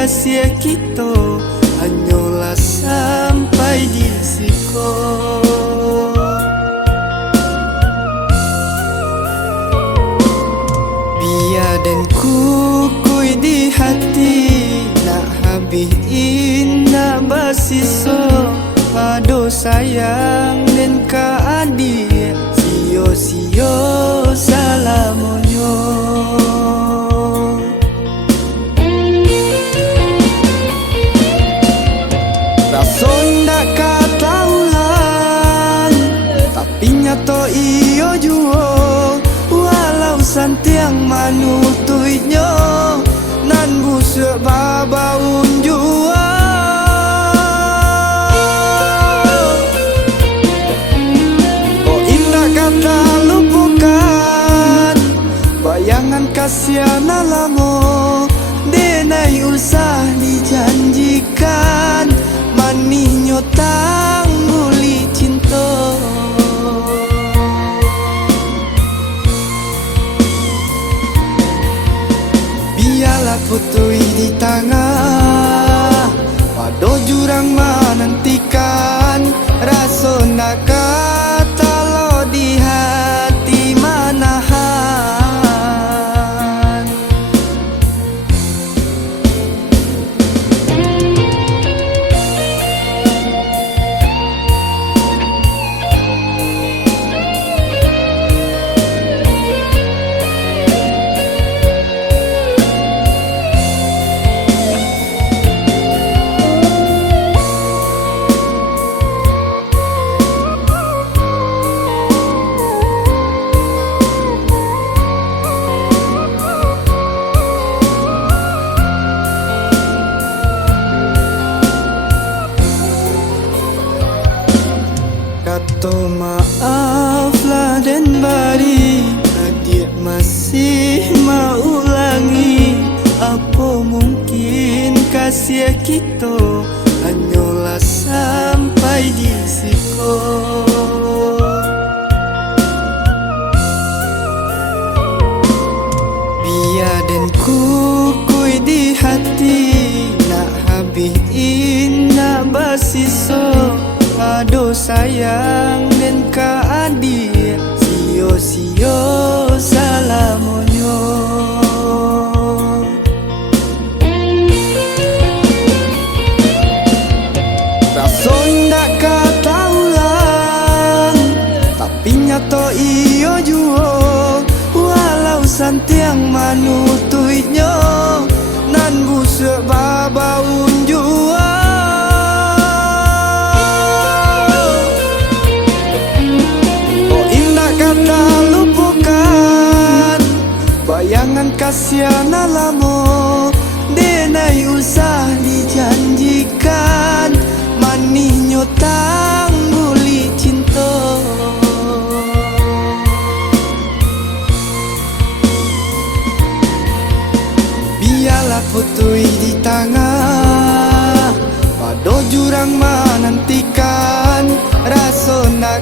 kasih kita hanyalah sampai di siko. Biar dan kukui di hati nak habihin nak basiso. Pado sayang dan keadik sio-sio salamonyo. Rason nak kata ulang tapi nyato iyo juo. Walau santiang manutuinyo nan busuk babaun jua. Bayangan kasihan alamo denai usah dijanjikan maninyo tangguli cinta. Biarlah putui di tengah pado jurang menantikan rasa nak kata lo di hati manahan. Kata maaflah dan bari adik masih mau ulangi. Apa mungkin kasih kita hanyalah sampai di siko. Biar dan kukui di hati nak habihin nak basiso. Pado sayang dan keadik sio-sio salamonyo. Rason nak kata ulang tapi nyato iyo juo. Walau santiang manutuinyo nan busuk babaun jua. Bayangan kasihan alamo denai usah dijanjikan maninyo tangguli cinta. Biarlah putui di tengah pado jurang menantikan rasa nak